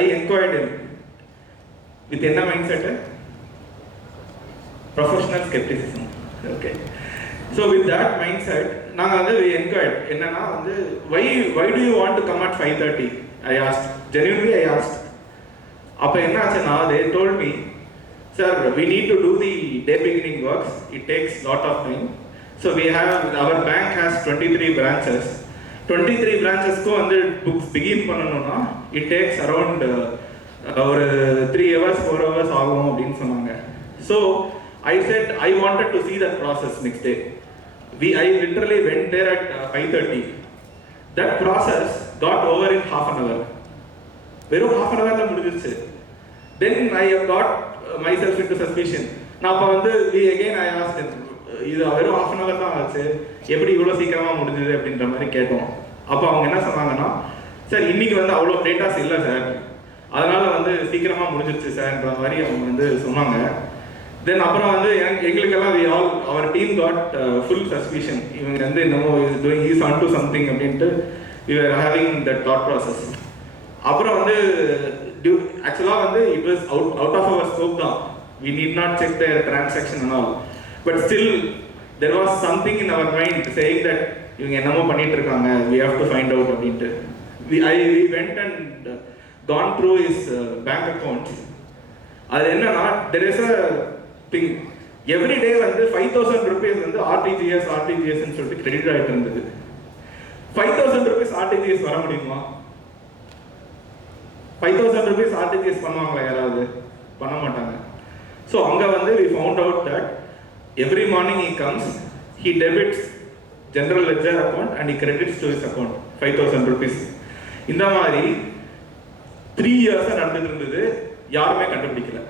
I inquired him with enna mindset? Professional skepticism. Okay. So with that mindset, we inquired, why do you want to come at 5:30? I asked. Genuinely, I asked. They told me, sir, we need to do the day beginning works. It takes lot of time. So our bank has 23 branches. 23 branches ko books begin pannanona, it takes around 3 hours, 4 hours agum appdin sonanga. So I said I wanted to see that process next day. I literally went there at 5:30. That process got over in half an hour. Veru half an hour la mudijiruchu. Then I got myself into suspicion. Now I asked him, இது வெறும் half an hour தான் ஆச்சு, எப்படி இவ்வளோ சீக்கிரமாக முடிஞ்சது அப்படின்ற மாதிரி கேட்டோம். அப்போ அவங்க என்ன சொன்னாங்கன்னா, சார் இன்னைக்கு அவ்வளோ டேட்டாஸ் இல்லை சார், அதனால சீக்கிரமாக முடிஞ்சிருச்சு சார்ன்ற மாதிரி அவங்க சொன்னாங்க. தென் அப்புறம் எங்களுக்கெல்லாம் our team got full suspicion. இவங்க என்னமோ he's on to something அப்படின்ட்டு we were having that thought process. அப்புறம் actually it was out of our scope தான். We need not check their transaction and all. But still, there was something in our mind saying that we have to find out about it. We went and gone through his bank accounts. There is a thing. Every day 5,000 rupees RTGS and credit right. 5,000 rupees RTGS vara mudiyuma? 5,000 rupees RTGS பண்ணுவாங்களா யாராவது? பண்ண மாட்டாங்க. So we found out that every morning he comes, he debits general ledger account and he credits to his account 5,000 rupees. இந்த மாதிரி 3 years நடந்துட்டு இருந்தது, யாருமே கண்டுபிடிக்கல.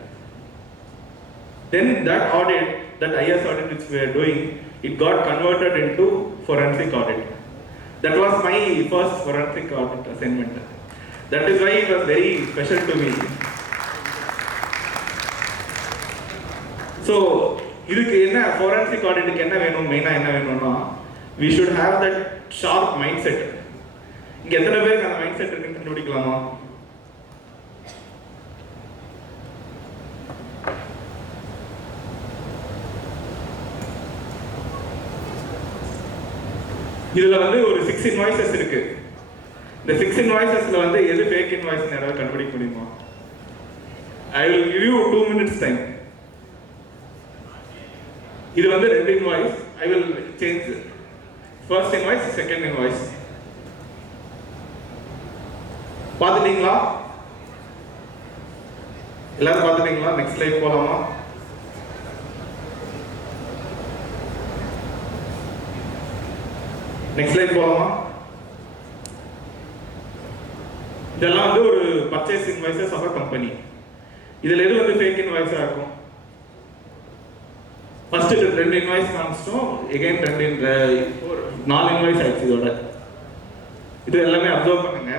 Then that audit, that IS audit which we are doing, it got converted into forensic audit. That was my first forensic audit assignment. That is why it was very special to me. So இதுக்கு என்ன forensic auditக்கு என்ன வேணும், மெயினா என்ன வேணும்னா, we should have that sharp mindset. இங்க எத்தனை பேருக்கு அந்த மைண்ட்செட் இருக்குன்னு கண்டுபிடிக்கலாமா? இதுல ஒரு 6 invoices இருக்கு. இந்த 6 invoicesல எது fake invoice ன்னு யாராவது கண்டுபிடிக்க முடியுமா? I will give you 2 minutes time. இது 2 invoice. I will change first invoice, second invoice. பாத்துட்டீங்களா? எல்லாரும் பாத்துட்டீங்களா? நெக்ஸ்ட் ஸ்லைட் போலாமா? நெக்ஸ்ட் ஸ்லைட் போலாமா? இதெல்லாம் ஒரு purchase invoices of a company. இதுல எது fake invoice ஆ இருக்கும்? ஃபர்ஸ்ட் 2 இன்வாய்ஸ் காமிச்சோம், again 4 இன்வாய்ஸ் ஆயிடுச்சு இதோட. இது எல்லாமே அப்சர்வ் பண்ணுங்க.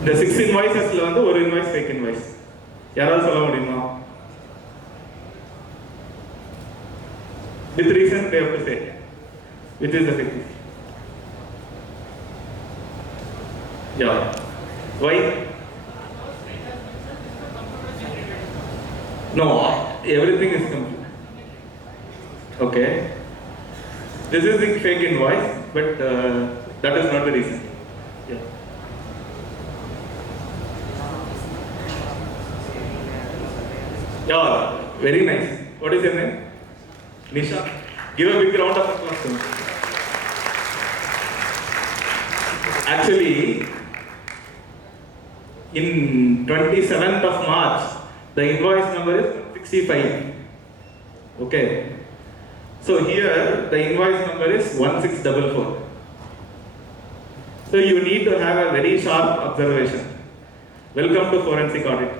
இந்த 6 இன்வாய்ஸஸ்ல ஒரு இன்வாய்ஸ் fake இன்வாய்ஸ். யாராவது சொல்ல முடியுமா? With reason they have to say which is the fake. Yeah. Why? No, everything is complete. Okay. This is the fake invoice, but that is not the reason. Yeah. Yeah, very nice. What is your name? Nisha. Give a big round of applause to me. Actually, in 27th of March, the invoice number is 65. Okay. So here the invoice number is 1644. So you need to have a very sharp observation. Welcome to forensic audit.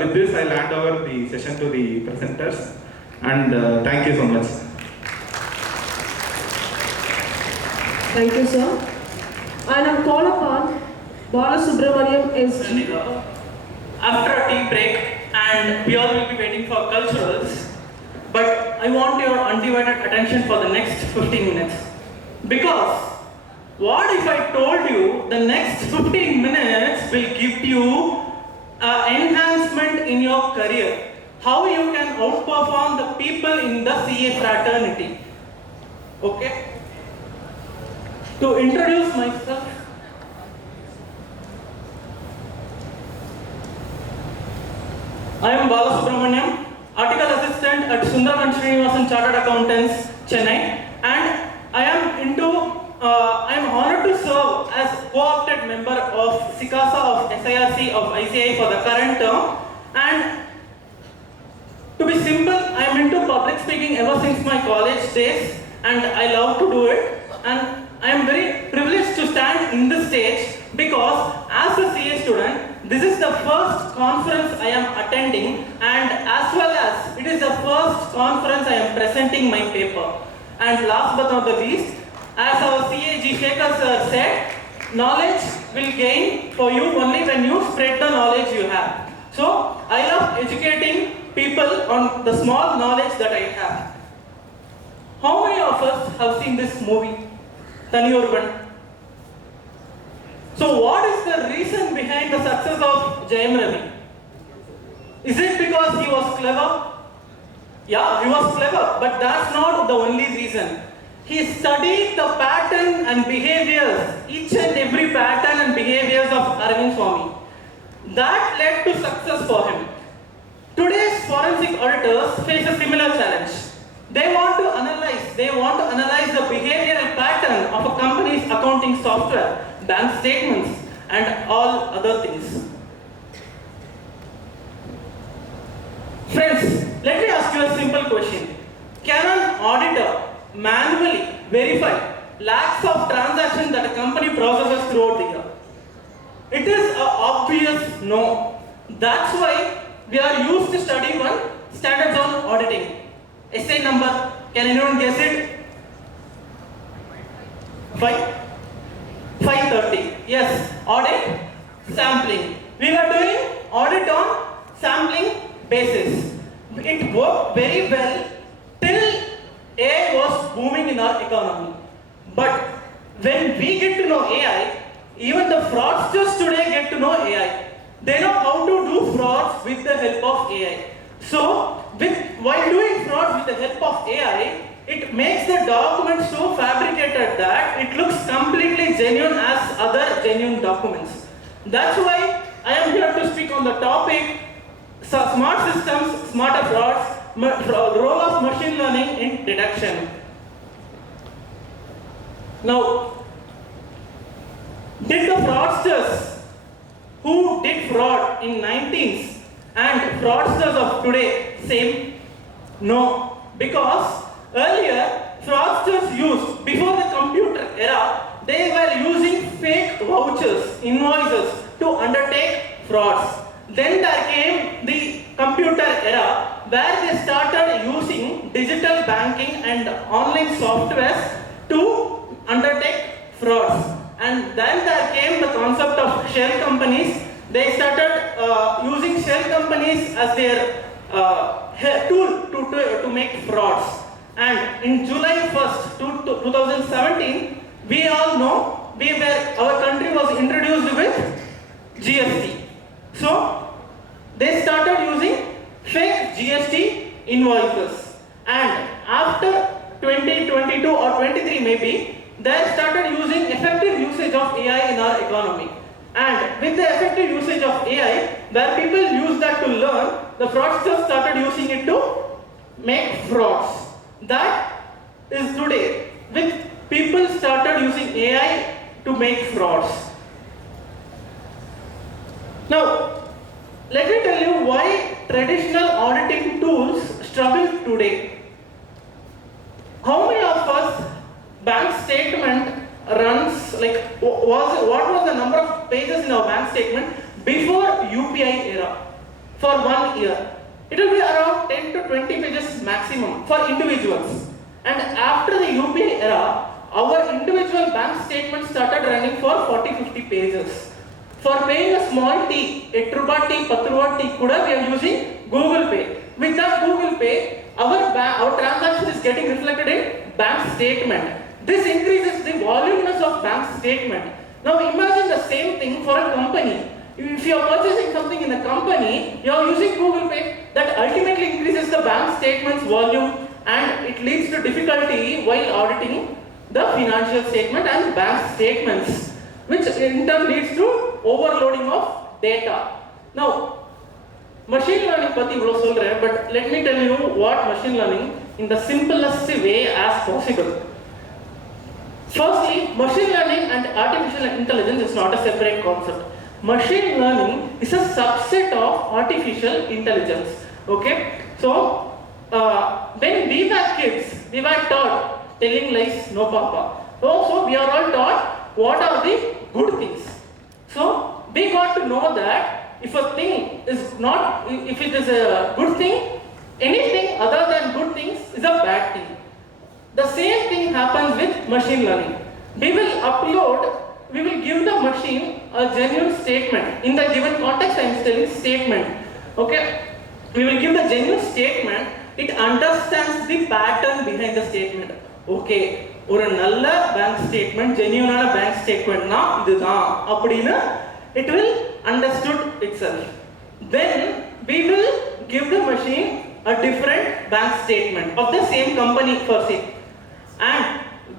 With this I'll hand over the session to the presenters and thank you so much. Thank you, sir. I now call upon Bala Subramaniam SG. After a tea break, and we all will be waiting for culturals. But I want your undivided attention for the next 15 minutes. Because what if I told you the next 15 minutes will give you enhancement in your career? How you can outperform the people in the CA fraternity. Okay? To introduce myself, I am Balasubramaniam, Article Assistant at Sundarban Srinivasan Chartered Accountants, Chennai, and I am honored to serve as co-opted member of SICASA of SIRC of ICI for the current term. And to be simple, I am into public speaking ever since my college days, and I love to do it. And I am very privileged to stand in this stage because as a CA student, this is the first conference I am attending, and as well as it is the first conference I am presenting my paper. And last but not the least, as our CAG Shekhar sir said, knowledge will gain for you only when you spread the knowledge you have. So I love educating people on the small knowledge that I have. How many of us have seen this movie, Thaniyuruvan? So what is the reason behind the success of Jayam Ravi? Is it because he was clever? Yeah, he was clever, but that's not the only reason. He studied the pattern and behaviors, each and every pattern and behaviors of Arvind Swami. That led to success for him. Today's forensic auditors face a similar challenge. They want to analyze the behavioral pattern of a company's accounting software, bank statements, and all other things. Friends, let me ask you a simple question. Can an auditor manually verify lakhs of transactions that a company processes throughout the year? It is an obvious no. That's why we are used to study one standards on auditing. Essay number, can anyone guess it? 530. Yes, audit, sampling. We were doing audit on sampling basis. It worked very well till AI was booming in our economy. But when we get to know AI, even the fraudsters today get to know AI. They know how to do frauds with the help of AI. So, while doing frauds with the help of AI, it makes the document so fabricated that it looks completely genuine as other genuine documents. That's why I am here to speak on the topic smart systems, smarter frauds, role of machine learning in detection. Now, did the fraudsters who did fraud in 19th and fraudsters of today same? No, because earlier fraudsters used, before the computer era, they were using fake vouchers, invoices to undertake frauds. Then there came the computer era where they started using digital banking and online softwares to undertake frauds. And then there came the concept of shell companies. They started using shell companies as their tool to make frauds. And in July 1st, 2017, we all know our country was introduced with GST. So they started using fake GST invoices. And after 2022 or 23 maybe, they started using effective usage of AI in our economy. And with the effective usage of AI, where people use that to learn, the fraudsters started using it to make frauds. That is today, with people started using AI to make frauds. Now, let me tell you why traditional auditing tools struggle today. How many of us bank statement runs, what was the number of pages in our bank statement before UPI era for 1 year? It will be around 10 to 20 pages maximum for individuals. And after the UPI era, our individual bank statements started running for 40-50 pages. For paying a small tea, 8 rupees tea, 10 rupees tea, we are using Google Pay. With that Google Pay, our transaction is getting reflected in bank statement. This increases the voluminous of bank statement. Now imagine the same thing for a company. If you are purchasing something in a company, you are using Google Pay, that ultimately increases the bank statements volume and it leads to difficulty while auditing the financial statement and bank statements, which in turn leads to overloading of data. Now, machine learning pati ivlo solren, but let me tell you what machine learning in the simplest way as possible. Firstly, machine learning and artificial intelligence is not a separate concept. Machine learning is a subset of artificial intelligence. Okay, so when we were kids, we were taught telling lies no papa. So we are all taught what are the good things. So we got to know that if a thing is not, if it is a good thing, anything other than good things is a bad thing. The same thing happens with machine learning. We will give the machine a genuine statement. In the given context, I am telling statement. Okay, we will give the genuine statement. It understands the pattern behind the statement. Okay, ஒரு நல்ல bank statement, genuine bank statement na இதுதான் அப்படினா it will understood itself. Then we will give the machine a different bank statement of the same company per se, and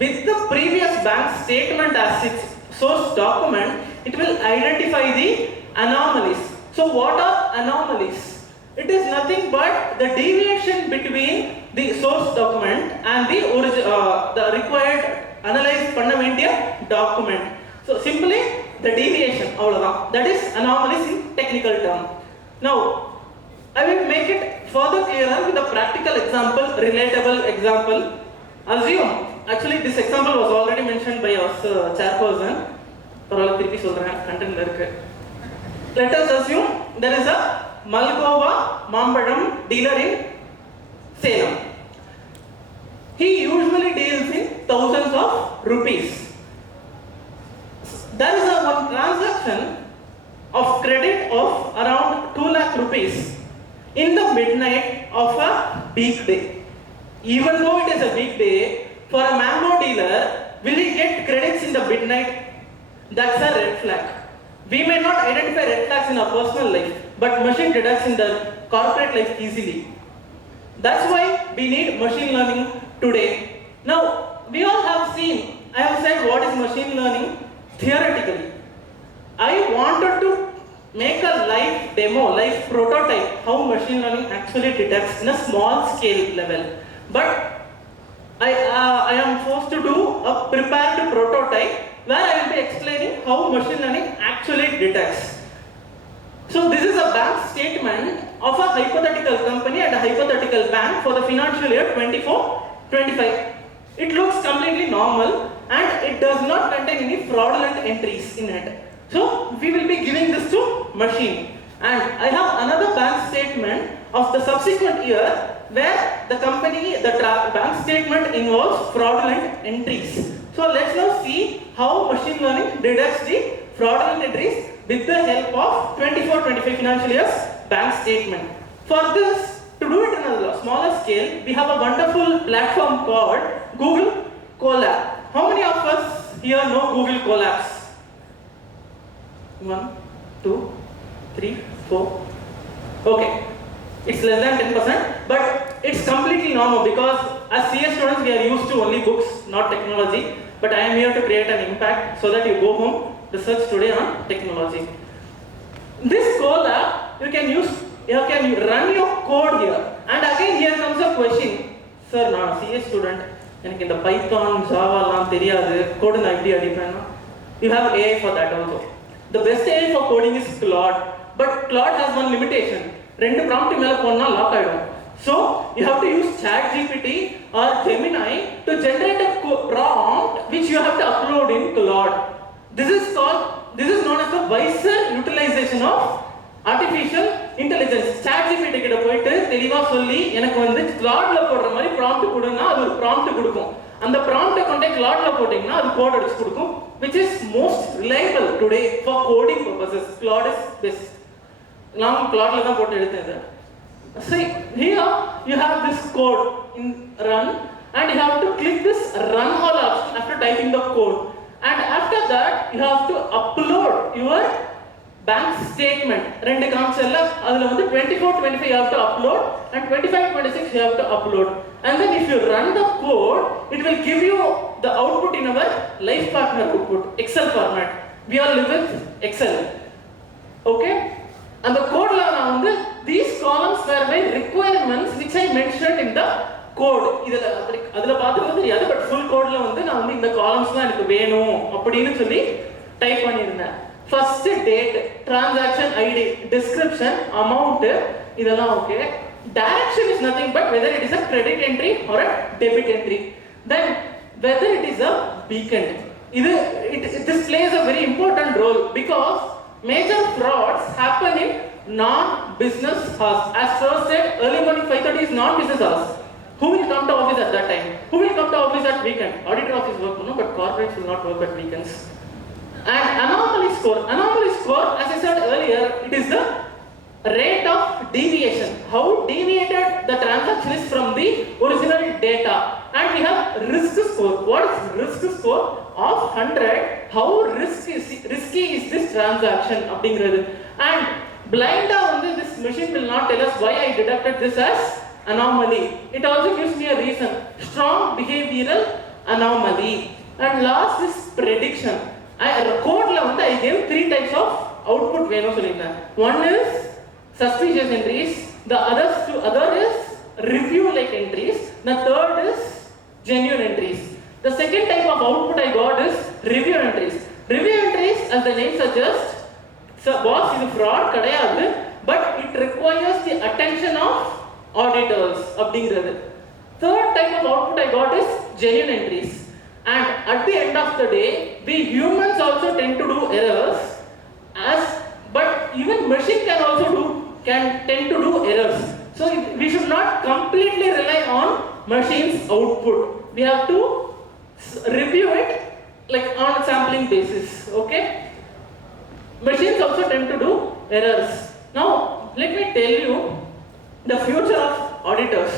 with the previous bank statement as its source document, it will identify the anomalies. So what are anomalies? It is nothing but the deviation between the source document and the required analyze panna vendiya document. So simply the deviation avladha, that is anomalies in technical term. Now I will make it further clearer with a practical example, relatable example. Assume, actually this example was already mentioned by our chairperson. Parala thirupi solren, content la irukku. Let us assume there is a Malgova Mambadam dealer in Salem. He usually deals in thousands of rupees. There is a one transaction of credit of around 2 lakh rupees in the midnight of a weekday. Even though it is a weekday, for a mango dealer, will he get credits in the midnight? That's a red flag. We may not identify red flags in our personal life, but machine detects in the corporate life easily. That's why we need machine learning today. Now, we all have seen, I have said what is machine learning theoretically. I wanted to make a live demo, live prototype, how machine learning actually detects in a small scale level. But I am forced to do a prepared prototype where I will be explaining how machine learning actually detects. So this is a bank statement of a hypothetical company and a hypothetical bank for the financial year 24-25. It looks completely normal and it does not contain any fraudulent entries in it. So we will be giving this to machine. And I have another bank statement of the subsequent year where the bank statement involves fraudulent entries. So let's now see how machine learning detects the fraudulent entries with the help of 24-25 financial years bank statement. For this, to do it in a smaller scale, we have a wonderful platform called Google Colab. How many of us here know Google Colabs? 1, 2, 3, 4. Okay. It's less than 10%, but it's completely normal because as CS students we are used to only books, not technology. But I am here to create an impact so that you go home, research today on technology. This Colab, you can run your code here. And again here comes a question. Sir, I am a CS student. எனக்கு இந்த Python, Java லாம் தெரியாது. Code நான் எப்படி அடிப்பேன்னா? You have AI for that also. The best AI for coding is Claude. But Claude has one limitation. ரெண்டு prompt மேல போனா lock ஆயிடும். So you have to use ChatGPT or Gemini to generate a prompt which you have to upload in Claude. This is known as the wiser utilization of artificial intelligence. ChatGPT கிட்ட போயிட்டு தெளிவா சொல்லி எனக்கு வந்து Claudeல போடுற மாதிரி prompt கொடுனா அது ஒரு prompt கொடுக்கும். அந்த prompt கொண்டே Claudeல போடிங்கனா அது கோட் அடிச்சு கொடுக்கும் which is most reliable today for coding purposes. Claude is best. Now Claude la put eduthen. See, here you have this code in run, and you have to click this run all option after typing the code. And after that, you have to upload your bank statement. Rendu columns ella adula vandu 24 25 you have to upload, and 25 26 you have to upload. And then if you run the code, it will give you the output in our life partner output Excel format. We all live with Excel. Okay? And the code la na vandu these columns were my requirements which I mentioned in the code. idla adula paathuka theriyadhu, but full code la vandu na vandu indha columns la enakku venum appdinu solli type pannirundhen. First date, transaction ID, description, amount, idella okay. Direction is nothing but whether it is a credit entry or a debit entry. Then whether it is a beacon. This plays a very important role because major frauds happen in non-business hours. As first said, early morning 5:30 is non-business hours. Who will come to office at that time? Who will come to office at weekend? Auditor office work, no, but corporates will not work at weekends. And anomaly score, as I said earlier, it is the rate of deviation. How deviated the transaction is from the original data. And we have risk score. What is risk score? Of 100, how risky is this transaction? And blind this machine will not tell us why I deducted this as anomaly. It also gives me a reason. Strong behavioral anomaly. And last is prediction. Code la I gave 3 types of output venu solidna. One is suspicious entries, the other is review like entries, the third is genuine entries. The second type of output I got is review entries. Review entries, as the name suggests, boss is fraud kadayadu, but it requires the attention of auditors abdingiradhu. Third type of output I got is genuine entries. And at the end of the day, we humans also tend to do errors, but even machine can tend to do errors. So we should not completely rely on machine's output. We have to review it like on sampling basis. Okay? Machines also tend to do errors. Now, let me tell you the future of auditors.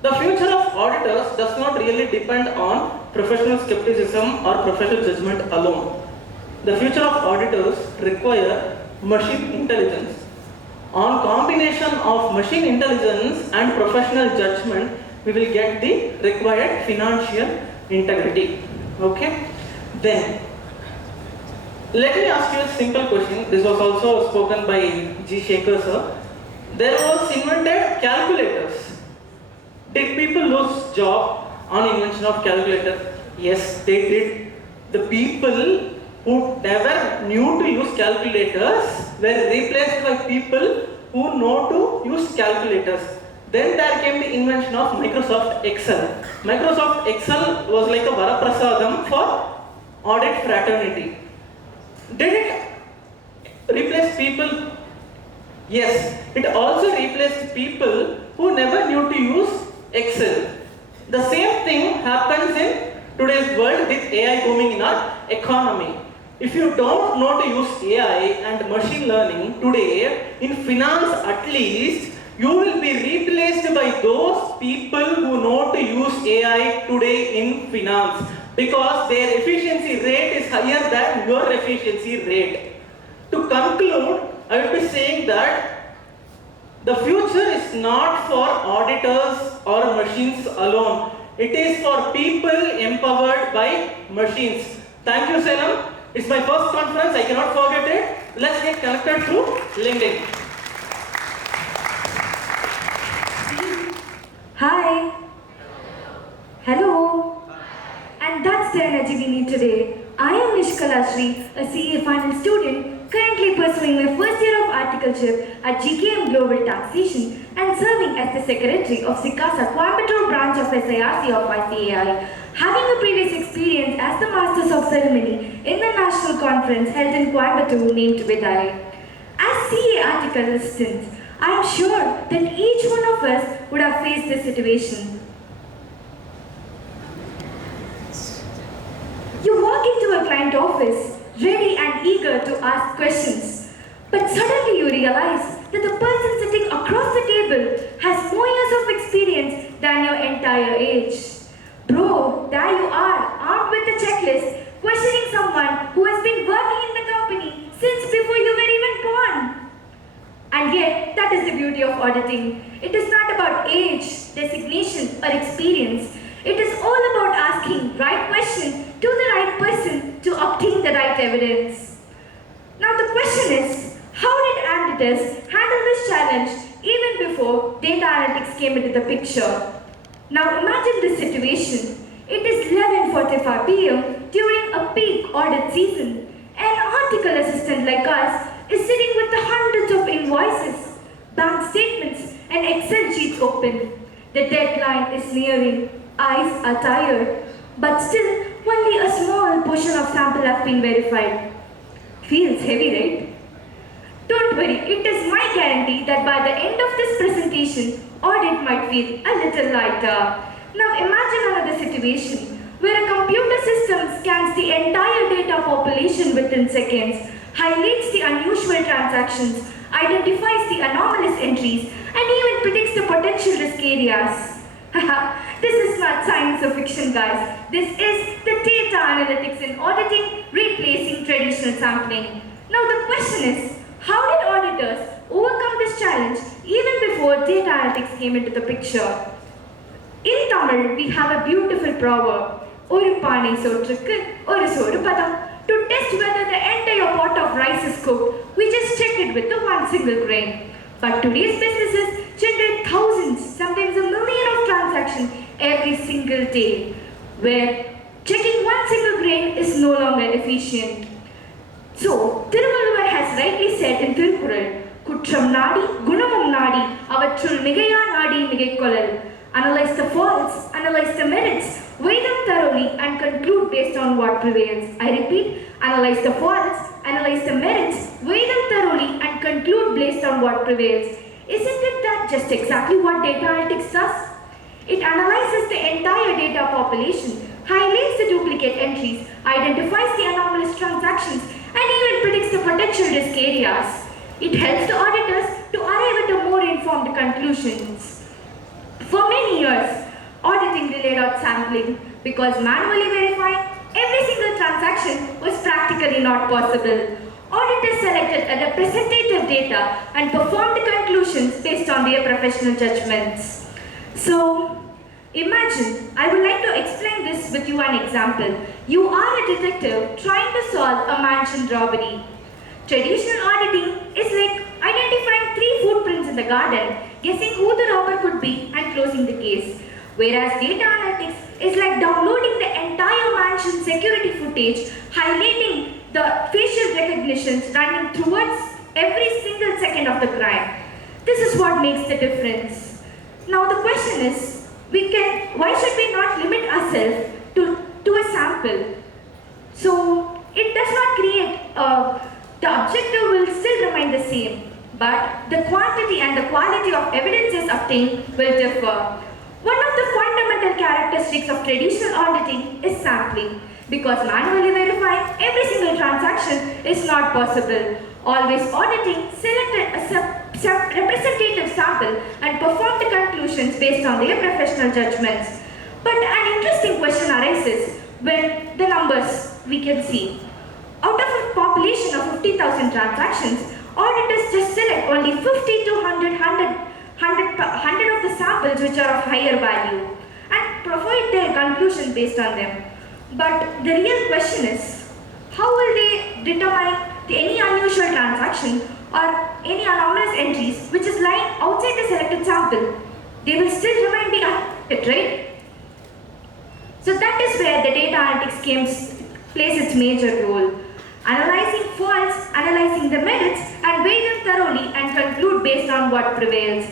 The future of auditors does not really depend on professional skepticism or professional judgment alone. The future of auditors require machine intelligence. On combination of machine intelligence and professional judgment, we will get the required financial integrity. Okay? Then, let me ask you a simple question. This was also spoken by G. Shekhar sir. There was invented calculators. Did people lose job on invention of calculator? Yes, they did. The people who never knew to use calculators were replaced by people who know to use calculators. Then there came the invention of Microsoft Excel. Microsoft Excel was like a varaprasadam for audit fraternity. Did it replace people? Yes, it also replaced people who never knew to use Excel. The same thing happens in today's world with AI booming in our economy. If you don't know to use AI and machine learning today, in finance at least, you will be replaced by those people who know to use AI today in finance, because their efficiency rate is higher than your efficiency rate. To conclude, I will be saying that the future is not for auditors or machines alone. It is for people empowered by machines. Thank you, Salem. It's my first conference. I cannot forget it. Let's get connected to LinkedIn. Hi. Hello. And that's the energy we need today. I am Nishkala Shri, a CA final student, currently pursuing my first year of articleship at GKM Global Taxation and serving as the secretary of SICASA Coimbatore branch of SIRC of ICAI, having a previous experience as the Masters of Ceremony in the national conference held in Coimbatore named Vidai. As CA article assistants, I am sure that each one of us would have faced this situation. You walk into a client office, ready and eager to ask questions. But suddenly you realize that the person sitting across the table has more years of experience than your entire age. Bro, there you are, armed with a checklist, questioning someone who has been working in the company since before you were even born. And yet, that is the beauty of auditing. It is not about age, designation, or experience. It is all about asking right question to the right person to obtain the right evidence. Now the question is, how did auditors handle this challenge even before data analytics came into the picture? Now imagine this situation. It is 11:45 p.m. during a peak audit season. An article assistant like us is sitting with the hundreds of invoices, bank statements, and Excel sheets open. The deadline is nearing. Eyes are tired, but still only a small portion of sample have been verified. Feels heavy, right? Don't worry, it is my guarantee that by the end of this presentation, audit might feel a little lighter. Now imagine another situation where a computer system scans the entire data population within seconds, highlights the unusual transactions, identifies the anomalous entries, and even predicts the potential risk areas. This is not science or fiction, guys. This is the data analytics in auditing, replacing traditional sampling. Now the question is, how did auditors overcome this challenge even before data analytics came into the picture? In Tamil, we have a beautiful proverb, "Oru paanai sotrukku, oru soru padam." To test whether the entire pot of rice is cooked, we just check it with the one single grain. But today's businesses generate thousands, sometimes a million of transactions every single day, where checking one single grain is no longer efficient. So, Thiruvalluvar has rightly said in Thirukural, "Kutram nadi, gunamum nadi, avatrul migaya nadi migaikolal." Analyze the faults, analyze the merits, weigh them thoroughly and conclude based on what prevails. I repeat, analyze the faults, analyze the merits, weigh them thoroughly and conclude based on what prevails. Isn't it that just exactly what data analytics does? It analyzes the entire data population, highlights the duplicate entries, identifies the anomalous transactions, and even predicts the potential risk areas. It helps the auditors to arrive at a more informed conclusions. For many years, auditing relied on sampling because manually verifying every single transaction was practically not possible. Auditors selected a representative data and performed conclusions based on their professional judgments. So, imagine, I would like to explain this with you an example. You are a detective trying to solve a mansion robbery. Traditional auditing is like identifying 3 footprints in the garden, guessing who the robber could be and closing the case. Whereas data analytics is like downloading the entire mansion security footage, highlighting the facial recognitions running towards every single second of the crime. This is what makes the difference. Now the question is, why should we not limit ourselves to a sample? So it does not create the objective will still remain the same, but the quantity and the quality of evidences obtained will differ. One of the fundamental characteristics of traditional auditing is sampling, because manually verifying every single transaction is not possible. Always auditing selected a representative sample and performed the conclusions based on their professional judgments. But an interesting question arises when the numbers we can see. Out of a population of 50,000 transactions, auditors just select only 50 to 100 of the samples which are of higher value and provide their conclusion based on them. But the real question is, how will they determine any unusual transaction or any anomalous entries which is lying outside the selected sample? They will still remain the accurate, right? So that is where the data analytics plays its major role. Analyzing faults, analyzing the merits, and weigh them thoroughly and conclude based on what prevails.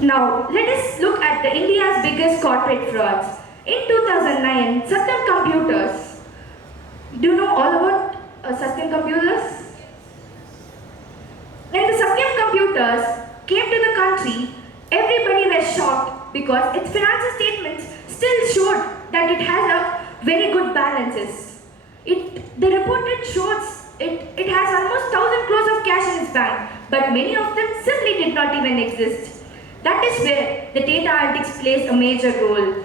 Now, let us look at the India's biggest corporate frauds. In 2009, Satyam Computers. Do you know all about Satyam Computers? When the Satyam Computers came to the country, everybody was shocked because its financial statements still showed that it has a very good balances. The report shows it has almost 1,000 crores of cash in its bank, but many of them simply did not even exist. That is where the data analytics plays a major role.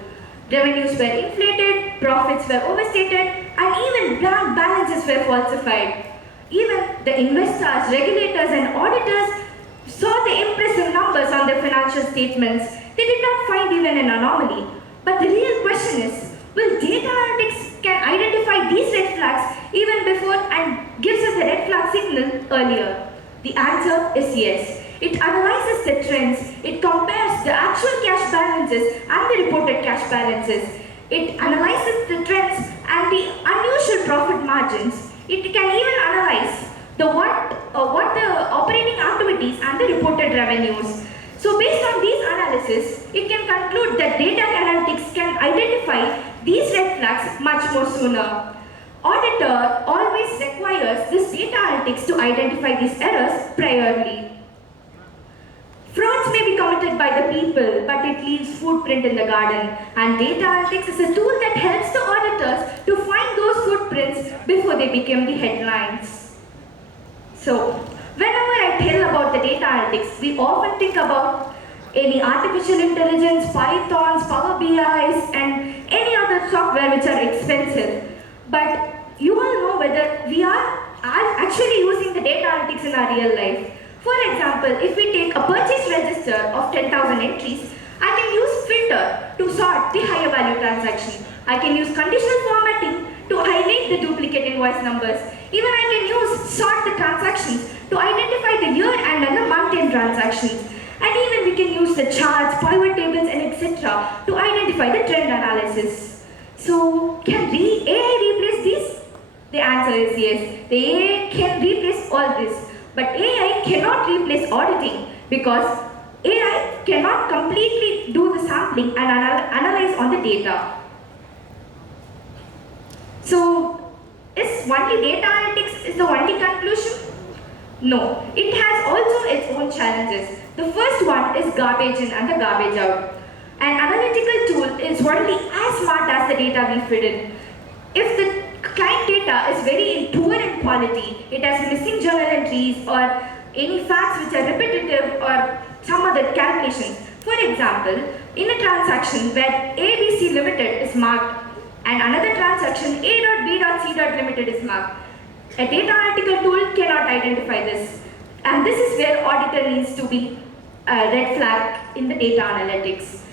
Revenues were inflated, profits were overstated, and even bank balances were falsified. Even the investors, regulators, and auditors saw the impressive numbers on their financial statements. They did not find even an anomaly. But the real question is, will data analytics can identify these red flags even before and gives us the red flag signal earlier? The answer is yes. It analyzes the trends, it compares the actual cash balances and the reported cash balances. It analyzes the trends and the unusual profit margins. It can even analyze what the operating activities and the reported revenues. So based on these analysis, it can conclude that data analytics can identify these red flags much more sooner. Auditor always requires this data analytics to identify these errors priorly. Frauds may be committed by the people, but it leaves footprint in the garden. And data analytics is a tool that helps the auditors to find those footprints before they become the headlines. So, whenever I tell about the data analytics, we often think about any artificial intelligence, Pythons, Power BIs, and any other software which are expensive. But you all know whether we are actually using the data analytics in our real life. For example, if we take a purchase register of 10,000 entries, I can use filter to sort the higher value transaction. I can use conditional formatting to highlight the duplicate invoice numbers. Even I can use sort the transactions to identify the year and the month-end transactions. And even we can use the charts, pivot tables, and etc. to identify the trend analysis. So, can AI replace these? The answer is yes. The AI can replace all this. But AI cannot replace auditing because AI cannot completely do the sampling and analyze on the data. So, is only data analytics is the only conclusion? No, it has also its own challenges. The first one is garbage in and the garbage out. An analytical tool is only as smart as the data we feed in. If the client data is very poor in quality, it has missing journal entries or any facts which are repetitive or some other calculations. For example, in a transaction where ABC Limited is marked and another transaction A.B.C. Limited is marked, a data analytical tool cannot identify this. And this is where auditor needs to be a red flag in the data analytics.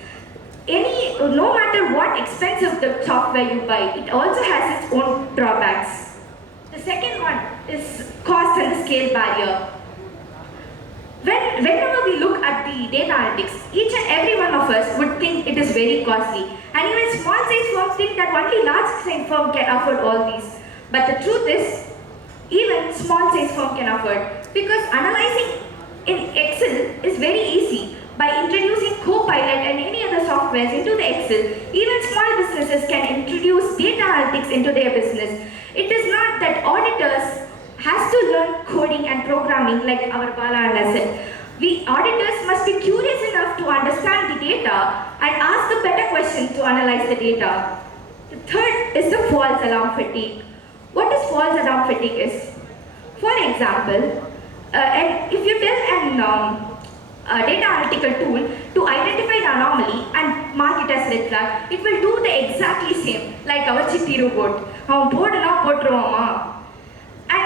No matter what expensive the software you buy, it also has its own drawbacks. The second one is cost and the scale barrier. Whenever we look at the data analytics, each and every one of us would think it is very costly. And even small size firms think that only large size firm can afford all these. But the truth is, even small size firm can afford. Because analyzing in Excel is very easy. By introducing Copilot and any other softwares into the Excel, even small businesses can introduce data analytics into their business. It is not that auditors has to learn coding and programming like our Bala said. We auditors must be curious enough to understand the data and ask the better question to analyze the data. The third is the false alarm fatigue. What is false alarm fatigue is? For example, and if you tell a data analytical tool to identify the anomaly and mark it as red flag, it will do the exactly same like our chitti robot. And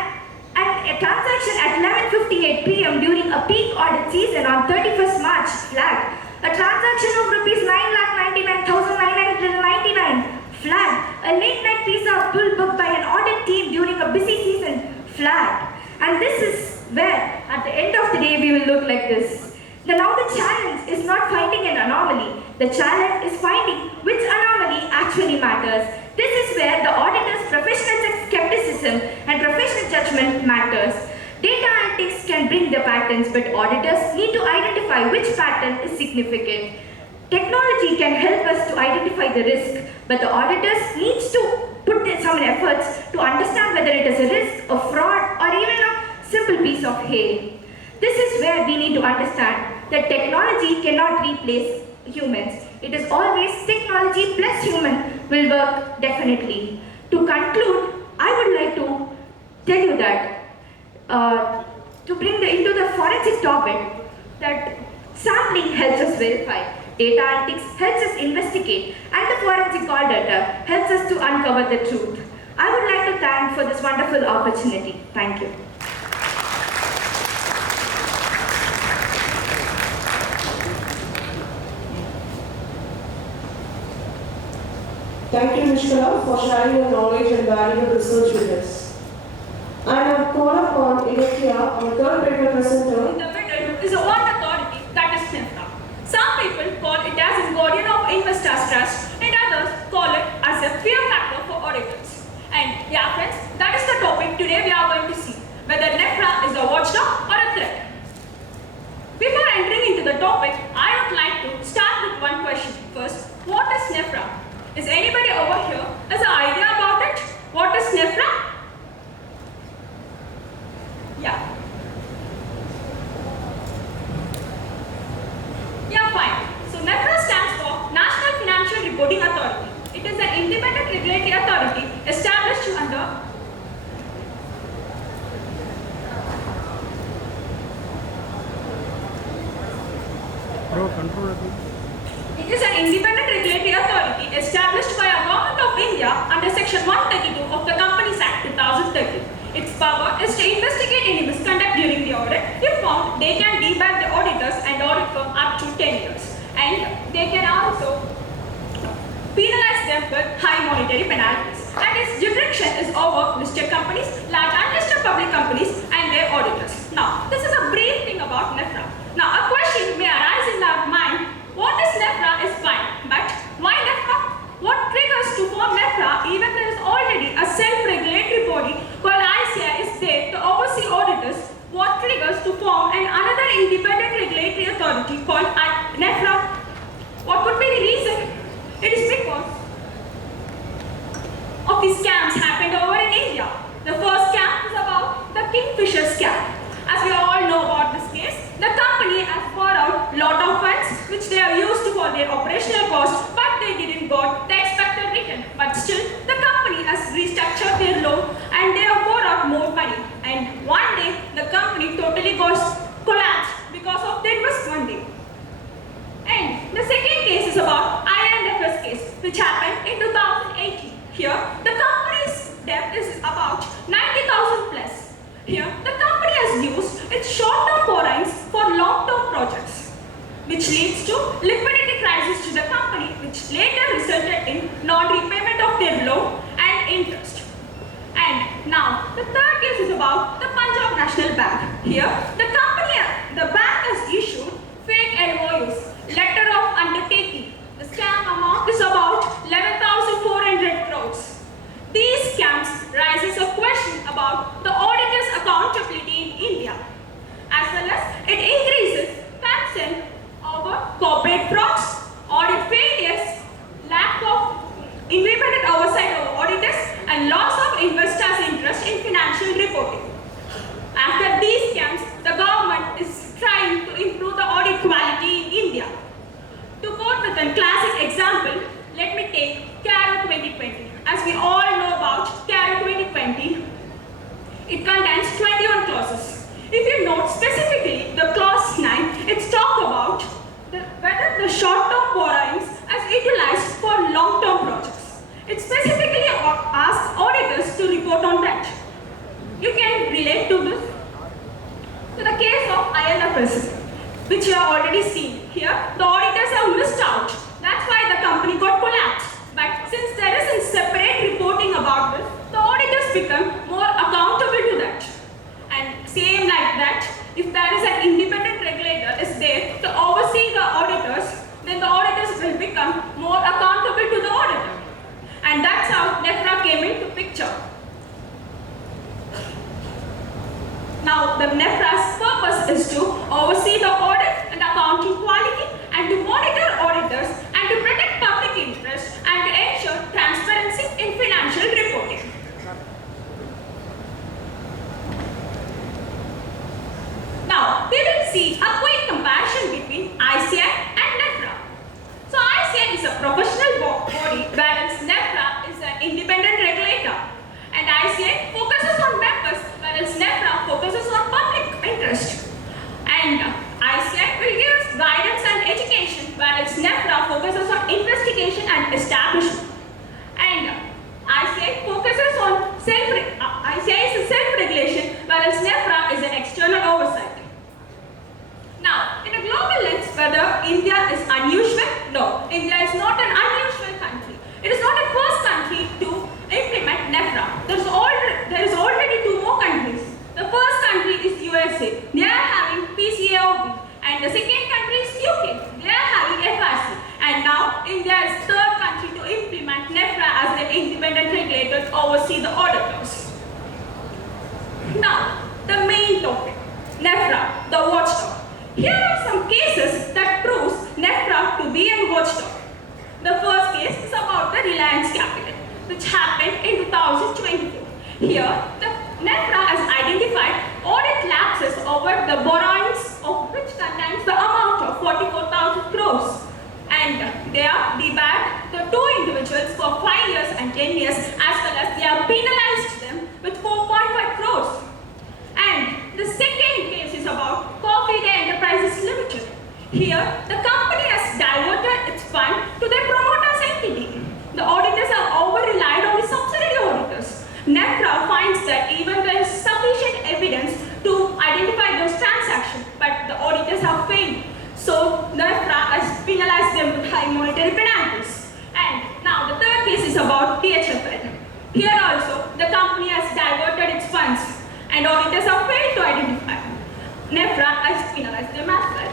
a transaction at 11:58 p.m. during a peak audit season on 31st March flagged. A transaction of rupees 9,99,999 flagged. A late night pizza bill booked by an audit team during a busy season flagged. And this is where at the end of the day we will look like this. Now the challenge is not finding an anomaly. The challenge is finding which anomaly actually matters. This is where the auditor's professional skepticism and professional judgment matters. Data analytics can bring the patterns, but auditors need to identify which pattern is significant. Technology can help us to identify the risk, but the auditors needs to put in some efforts to understand whether it is a risk, a fraud, or even a simple piece of hay. This is where we need to understand that technology cannot replace humans. It is always technology plus human will work definitely. To conclude, I would like to tell you that to bring into the forensic topic, that sampling helps us verify, data analytics helps us investigate, and the forensic auditor helps us to uncover the truth. I would like to thank for this wonderful opportunity. Thank you. Thank you, Nishkala, for sharing your knowledge and valuable research with us. I now call upon Ilekia, our third paper presenter. The middle is a one authority that is NIFRA. Some people call it as a guardian of investors' trust, and others call it as a fear factor for auditors. And yeah, friends, that is the topic today we are going to see, whether NIFRA is a watchdog or a threat. Before entering into the topic, I would like to start with one question. First, what is NIFRA? Is anybody over here has an idea about it? What is NIFRA? Yeah. Yeah, fine. So NIFRA stands for National Financial Reporting Authority. It is an independent regulatory authority established under It is an independent regulatory authority established by a Government of India under Section 132 of the Companies Act 2013. Its power is to investigate any misconduct during the audit. If found, they can debar the auditors and audit firm up to 10 years. And they can also penalize them with high monetary penalties. And its jurisdiction is over listed companies, large unlisted public companies, and their auditors. Now, this is a brief thing about NIFRA. Now, a question may arise in our mind. What is NIFRA is fine, but why NIFRA? What triggers to form NIFRA, even there is already a self-regulatory body called ICAI is there to oversee auditors? What triggers to form another independent regulatory authority called NIFRA? What could be the reason? It is because of the scams happened over in India. The first scam is about the Kingfisher scam. As we all know about this case, the company has borrowed lot of funds which they have used for their operational costs, but they didn't got the expected return. But still, the company has restructured their loan and they have borrowed more money. And one day, the company totally got collapsed because of their misfunding. And the second case is about INFS case, which happened in 2018. Here, the company's debt is about 90,000 plus. Here, the company has used its short-term borrowings for long-term projects, which leads to liquidity crisis to the company, which later resulted in non-repayment of their loan and interest. And now, the third case is about the Punjab National Bank. Here, the bank has issued fake LOUs, letter of undertaking. The scam amount is about 11,400 crores. These scams raises a question about the auditor's accountability in India, as well as it increases concern over corporate frauds, audit failures, lack of independent oversight of auditors, and loss of investors' interest in financial reporting. After these scams, the government is trying to improve the audit quality in India. To quote with a classic example, let me take CARO 2020. As we all know about CARO 2020, it contains 21 clauses. If you note specifically the clause 9, it's talk about whether the short-term borrowings as utilized for long-term projects. It specifically asks auditors to report on that. You can relate to this to the case of INFS, which you have already seen. Here, the auditors have missed out. That's why the company got collapsed. But since there isn't separate reporting about this, the auditors become more accountable to that. And same like that, if there is an independent regulator is there to oversee the auditors, then the auditors will become more accountable to the auditor. And that's how NIFRA came into picture. Now, the NIFRA's purpose is to oversee the audit and accounting quality and to monitor auditors and to protect public interest and to ensure transparency in financial reporting. Now, we will see a quick comparison between ICAI and NIFRA. So, ICAI is a professional body whereas NIFRA interest. And ICAI will give us guidance and education, whereas NEFRA focuses on investigation and establishment. And ICAI focuses on ICAI is self-regulation, whereas NEFRA is an external oversight. Now, in a global lens, whether India is unusual? No, India is not an unusual country. It is not the first country to implement NEFRA. There is already 2 more countries. The first country is USA. They are having PCAOB. And the second country is UK. They are having FRC. And now India is third country to implement NEFRA as the independent regulator to oversee the auditors. Now, the main topic, NEFRA, the watchdog. Here are some cases that proves NEFRA to be a watchdog. The first case is about the Reliance Capital, which happened in 2024. Here, the NEFRA has identified audit lapses over the borrowings of which contains the amount of 44,000 crores. And they are debarred the 2 individuals for 5 years and 10 years, as well as they have penalized them with 4.5 crores. And the second case is about Coffee Day Enterprises Limited. Here, the company has diverted its fund to their promoter's entity. The auditors have over-relied on the subsidiary auditors. NEFRA finds that even there is sufficient evidence to identify those transactions, but the auditors have failed. So, NEFRA has penalized them with high monetary penalties. And now, the third case is about DHFL. Here also, the company has diverted its funds, and auditors have failed to identify. NEFRA has penalized them as well.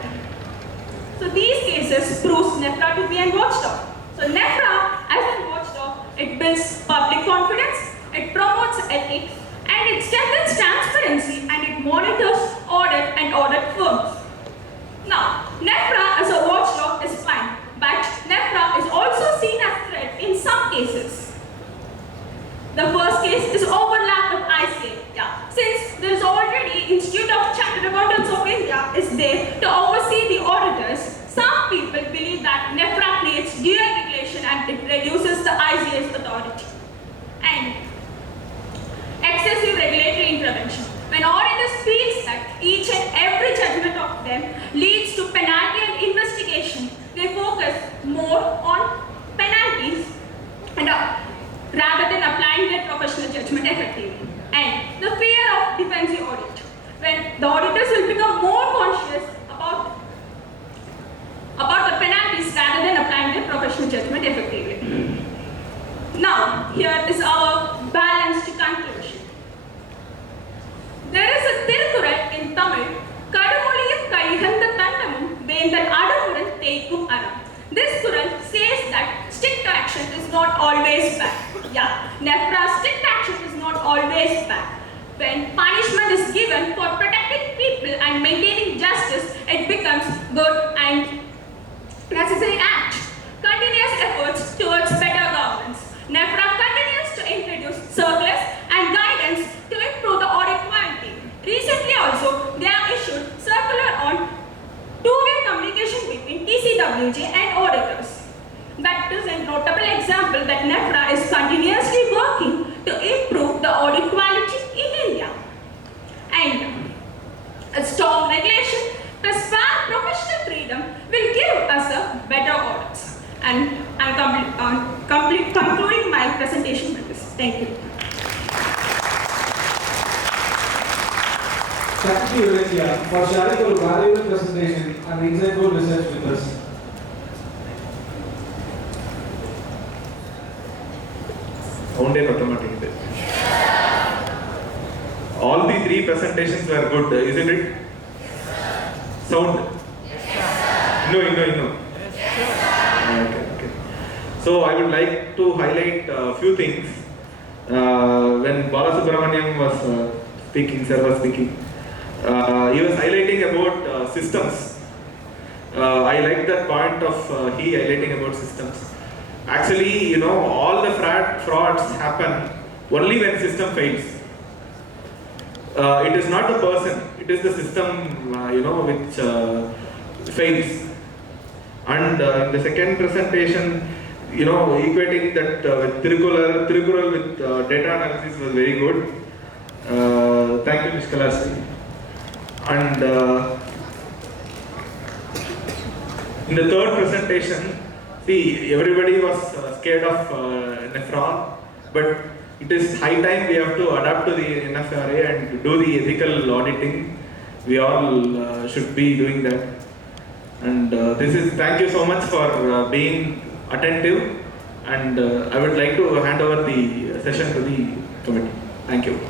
So these cases proves NEFRA to be a watchdog. So NEFRA as a watchdog, it builds public confidence, it promotes ethics, and it strengthens transparency, and it monitors audit and audit firms. Now, NEFRA as a watchdog is fine, but NEFRA is also seen as threat in some cases. The first case is overlap with ICAI. Since there is already Institute of Chartered Accountants of India is there to oversee the auditors, some people believe that NEFRA creates dual regulation and it reduces the ICAI's authority. And excessive regulatory intervention. When auditors feel that each and every judgment of them leads to penalty and investigation, they focus more on penalties and rather than applying their professional judgment effectively. And the fear of defensive audit. When the auditors will become more conscious about the penalties rather than applying their professional judgment effectively. Now, here is our balanced conclusion. There is a Tirukural in Tamil, Kadamoliyum Kaihanda Tandamum Vendan Adamuran Teikum Aram. This Kural says that strict action is not always bad. NEFRA's strict action is not always bad. When punishment is given for protecting people and maintaining justice, it becomes good and necessary act. Continuous efforts towards better governance. NEFRA continues to introduce circulars and guidance to improve the audit quality. Recently also, they have issued circular on two-way communication between TCWJ and auditors. That is a notable example that NEFRA is continuously working to improve the audit quality in India. And a strong regulation plus professional freedom will give us a better audits. And I'm concluding my presentation with this. Thank you. Thank you, Alexia, for sharing your valuable presentation and insightful research with us. All the 3 presentations were good, isn't it? Sound? No. Okay. So I would like to highlight a few things. When Balasubramaniam was speaking, sir was speaking, he was highlighting about systems. I like that point of he highlighting about systems. Actually, all the frauds happen only when system fails. It is not the person, it is the system, which fails. And in the second presentation, equating that with Tirukural with data analysis was very good. Thank you, Ms. Kalasi. And in the third presentation, see, everybody was scared of nephron, but it is high time we have to adapt to the NFRA and do the ethical auditing. We all should be doing that. And thank you so much for being attentive. And I would like to hand over the session to the committee. Thank you.